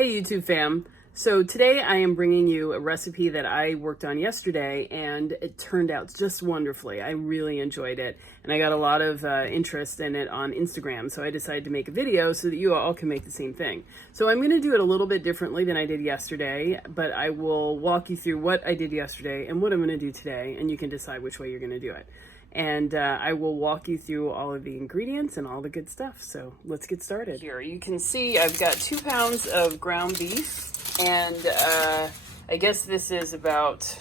Hey YouTube fam. So today I am bringing you a recipe that I worked on yesterday and it turned out just wonderfully. I really enjoyed it and I got a lot of interest in it on Instagram, so I decided to make a video so that you all can make the same thing. So I'm going to do it a little bit differently than I did yesterday, but I will walk you through what I did yesterday and what I'm going to do today, and you can decide which way you're going to do it. And I will walk you through all of the ingredients and all the good stuff. So let's get started. Here you can see I've got 2 pounds of ground beef, and I guess this is about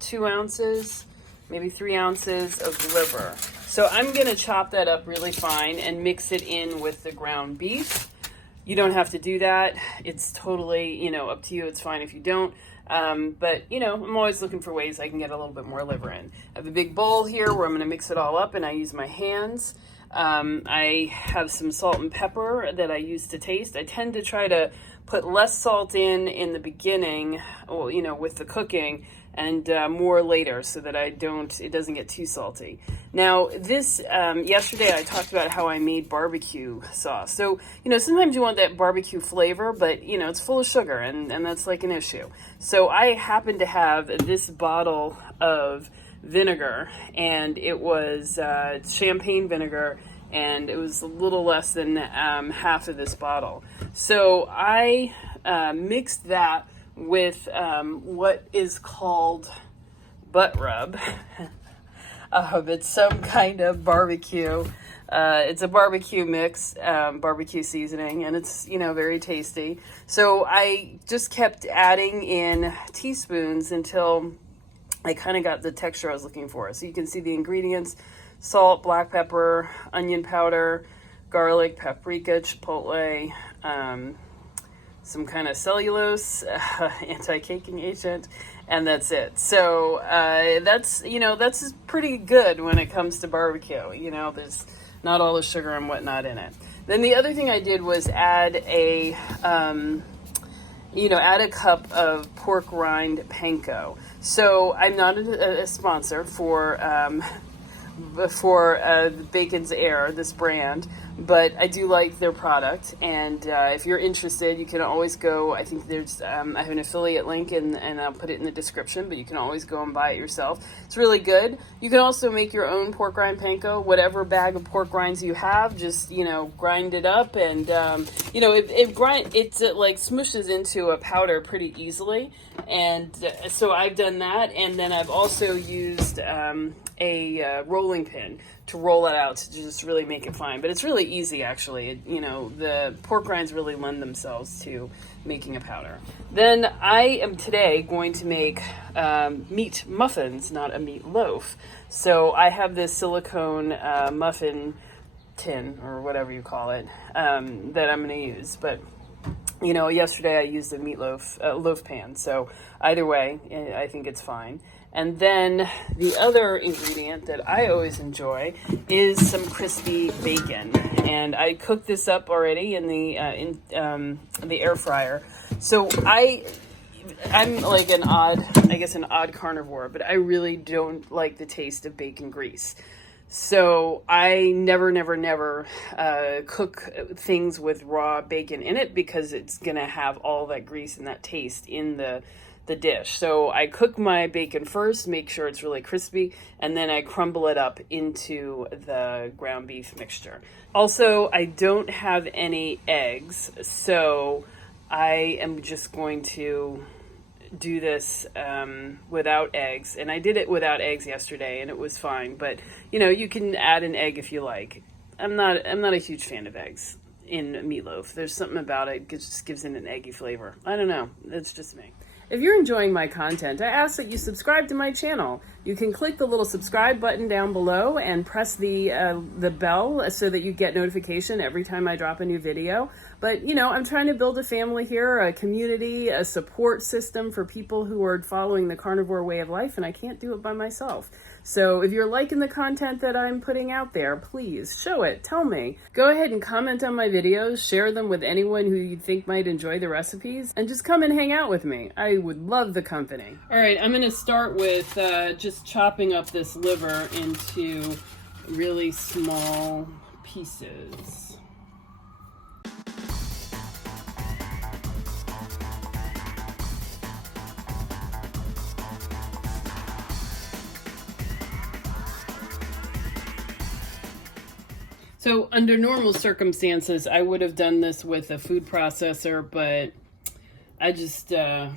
2 ounces, maybe 3 ounces of liver. So I'm gonna chop that up really fine and mix it in with the ground beef. You don't have to do that. It's totally, up to you. It's fine if you don't. But I'm always looking for ways I can get a little bit more liver in. I have a big bowl here where I'm going to mix it all up, and I use my hands. I have some salt and pepper that I use to taste. I tend to try to put less salt in the beginning, with the cooking, and more later so that it doesn't get too salty. Now this, yesterday I talked about how I made barbecue sauce. So, sometimes you want that barbecue flavor, but it's full of sugar and that's like an issue. So I happen to have this bottle of vinegar, and it was champagne vinegar, and it was a little less than half of this bottle. So I mixed that with what is called butt rub. It's some kind of barbecue. It's a barbecue mix, barbecue seasoning, and it's, very tasty. So I just kept adding in teaspoons until I kind of got the texture I was looking for. So you can see the ingredients: salt, black pepper, onion powder, garlic, paprika, chipotle, some kind of cellulose, anti-caking agent, and that's it. So that's pretty good when it comes to barbecue. There's not all the sugar and whatnot in it. Then the other thing I did was add a cup of pork rind Panko. So I'm not a sponsor for Bacon's Heir, this brand, but I do like their product, and if you're interested, you can always go. I think there's I have an affiliate link, and I'll put it in the description, but you can always go and buy it yourself. It's really good. You can also make your own pork rind Panko. Whatever bag of pork rinds you have, just grind it up, and it like smushes into a powder pretty easily. And so I've done that, and then I've also used a rolling pin to roll it out to just really make it fine. But it's really easy, actually. The pork rinds really lend themselves to making a powder. Then I am today going to make meat muffins, not a meat loaf. So I have this silicone muffin tin, or whatever you call it, that I'm going to use. But yesterday I used a meatloaf loaf pan, so either way, I think it's fine. And then the other ingredient that I always enjoy is some crispy bacon, and I cooked this up already in the air fryer. So I'm like an odd carnivore, but I really don't like the taste of bacon grease. So I never cook things with raw bacon in it, because it's gonna have all that grease and that taste in the dish. So I cook my bacon first, make sure it's really crispy, and then I crumble it up into the ground beef mixture. Also, I don't have any eggs, so I am just going to do this without eggs, and I did it without eggs yesterday and it was fine, but you can add an egg if you like. I'm not a huge fan of eggs in meatloaf. There's something about it just gives it an eggy flavor. I don't know, it's just me. If you're enjoying my content, I ask that you subscribe to my channel. You can click the little subscribe button down below and press the bell so that you get notification every time I drop a new video. But, I'm trying to build a family here, a community, a support system for people who are following the carnivore way of life, and I can't do it by myself. So if you're liking the content that I'm putting out there, please show it, tell me. Go ahead and comment on my videos, share them with anyone who you think might enjoy the recipes, and just come and hang out with me. I would love the company. All right, I'm gonna start with just chopping up this liver into really small pieces. So under normal circumstances, I would have done this with a food processor, but I just, you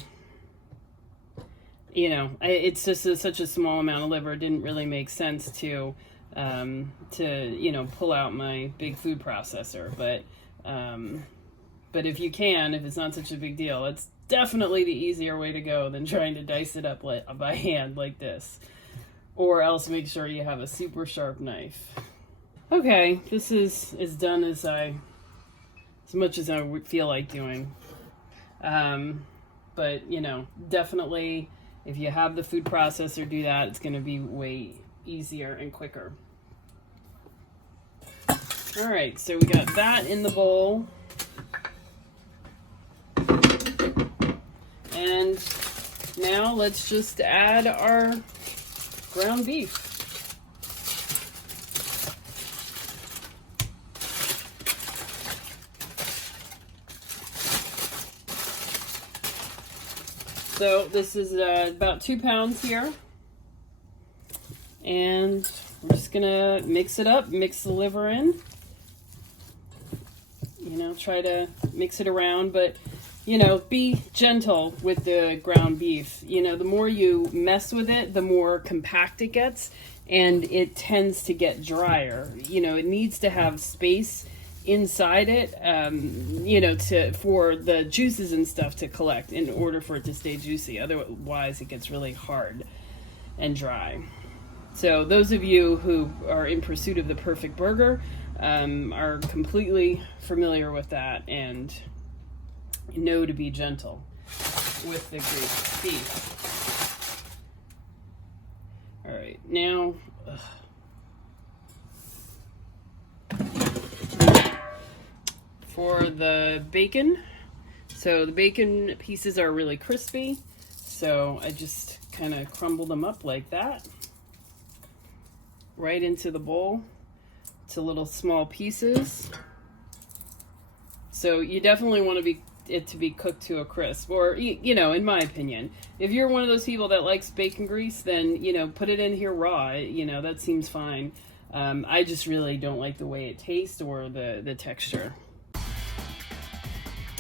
know, it's just such a small amount of liver. It didn't really make sense to you know, pull out my big food processor. But if you can, if it's not such a big deal, it's definitely the easier way to go than trying to dice it up by hand like this. Or else make sure you have a super sharp knife. Okay, this is as done as much as I feel like doing. But, you know, definitely if you have the food processor, do that. It's going to be way easier and quicker. All right, so we got that in the bowl. And now let's just add our ground beef. So this is about 2 pounds here. And we're just gonna mix it up, mix the liver in. You know, try to mix it around, but you know, be gentle with the ground beef. You know, the more you mess with it, the more compact it gets, and it tends to get drier. You know, it needs to have space inside it, you know, for the juices and stuff to collect in order for it to stay juicy. Otherwise, it gets really hard and dry. So those of you who are in pursuit of the perfect burger are completely familiar with that and know to be gentle with the beef. All right, now for the bacon. So the bacon pieces are really crispy, so I just kind of crumble them up like that right into the bowl to little small pieces. So you definitely want it to be cooked to a crisp, or you know, in my opinion, if you're one of those people that likes bacon grease, then you know, put it in here raw. You know, that seems fine. I just really don't like the way it tastes or the texture.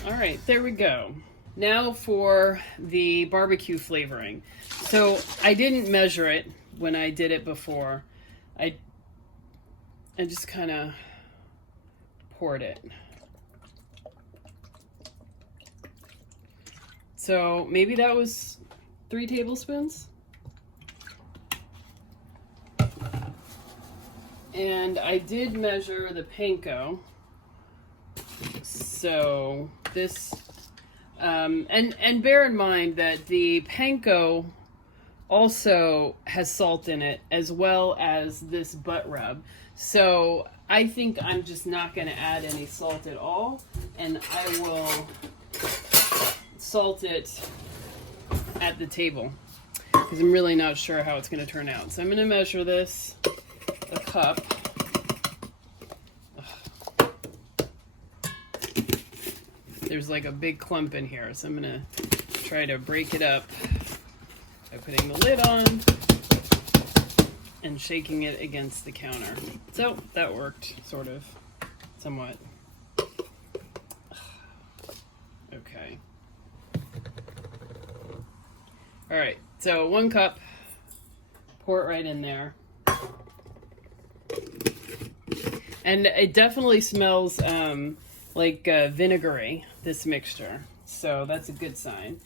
All right, there we go. Now for the barbecue flavoring. So I didn't measure it when I did it before. I just kind of poured it. So maybe that was 3 tablespoons. And I did measure the panko. So this, and bear in mind that the panko also has salt in it as well as this butt rub. So I think I'm just not going to add any salt at all, and I will salt it at the table because I'm really not sure how it's going to turn out. So I'm going to measure this a cup. There's like a big clump in here, so I'm going to try to break it up by putting the lid on and shaking it against the counter. So that worked, sort of, somewhat. Okay. All right, so 1 cup, pour it right in there. And it definitely smells like vinegary, this mixture. So that's a good sign.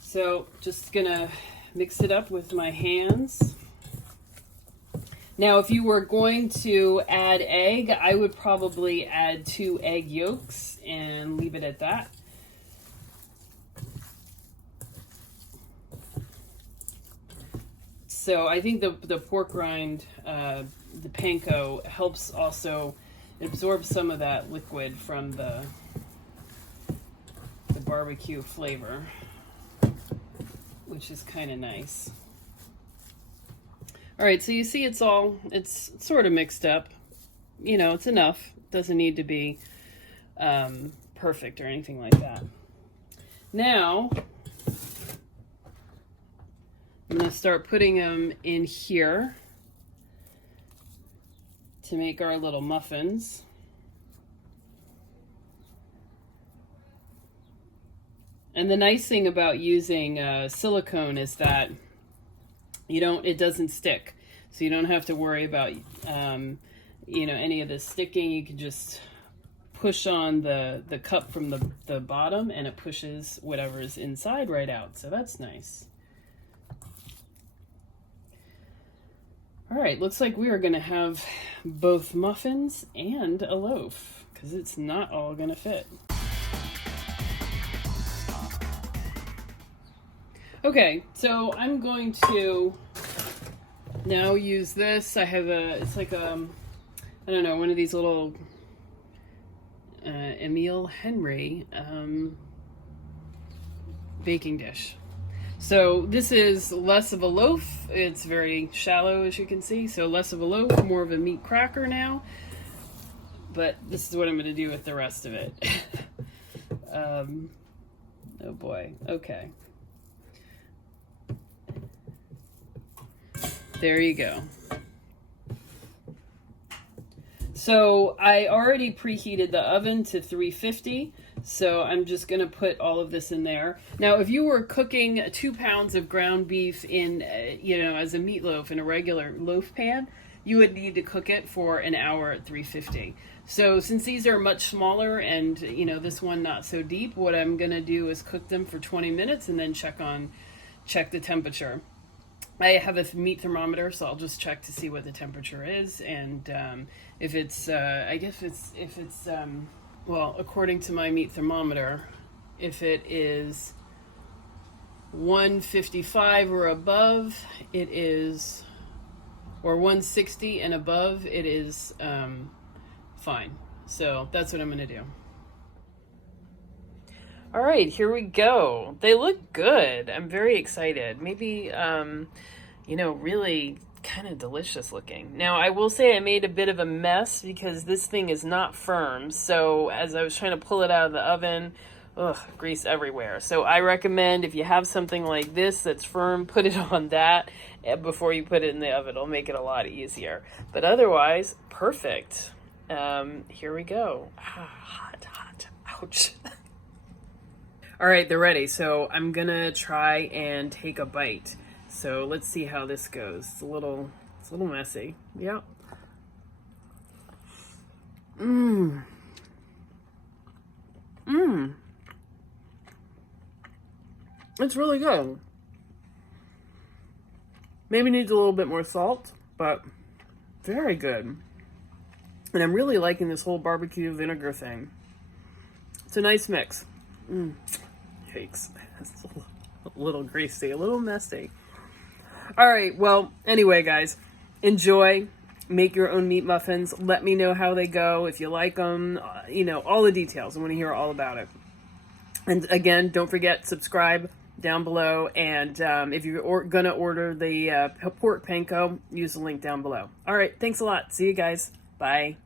So just gonna mix it up with my hands. Now, if you were going to add egg, I would probably add 2 egg yolks and leave it at that. So I think the pork rind, the panko, helps also absorb some of that liquid from the barbecue flavor, which is kind of nice. All right, so you see it's sort of mixed up. You know, it's enough. It doesn't need to be perfect or anything like that. Now, I'm going to start putting them in here. to make our little muffins. And the nice thing about using silicone is that it doesn't stick. So you don't have to worry about, any of this sticking. You can just push on the cup from the bottom and it pushes whatever's inside right out. So that's nice. All right, looks like we are gonna have both muffins and a loaf because it's not all gonna fit. Okay, so I'm going to now use this. I have it's like I don't know, one of these little Emile Henry baking dish. So this is less of a loaf. It's very shallow, as you can see. So less of a loaf, more of a meat cracker now. But this is what I'm going to do with the rest of it. Oh boy. Okay. There you go. So I already preheated the oven to 350. So I'm just going to put all of this in there. Now, if you were cooking 2 pounds of ground beef in, as a meatloaf in a regular loaf pan, you would need to cook it for an hour at 350. So since these are much smaller and, this one not so deep, what I'm going to do is cook them for 20 minutes and then check the temperature. I have a meat thermometer, so I'll just check to see what the temperature is. And if it's, well, according to my meat thermometer, if it is 155 or above, it is, or 160 and above, it is fine. So that's what I'm going to do. All right, here we go. They look good. I'm very excited. Maybe, really kind of delicious looking. Now, I will say I made a bit of a mess because this thing is not firm. So as I was trying to pull it out of the oven, grease everywhere. So I recommend if you have something like this that's firm, put it on that before you put it in the oven. It'll make it a lot easier. But otherwise, perfect. Here we go. Hot. Ouch. All right, they're ready. So I'm gonna try and take a bite. So let's see how this goes. It's a little messy. Yeah. It's really good. Maybe needs a little bit more salt, but very good. And I'm really liking this whole barbecue vinegar thing. It's a nice mix. Yikes. It's a little greasy, a little messy. All right, well, anyway, guys, enjoy. Make your own meat muffins. Let me know how they go, if you like them, all the details. I want to hear all about it. And again, don't forget, subscribe down below. And if you're going to order the pork panko, use the link down below. All right, thanks a lot. See you guys. Bye.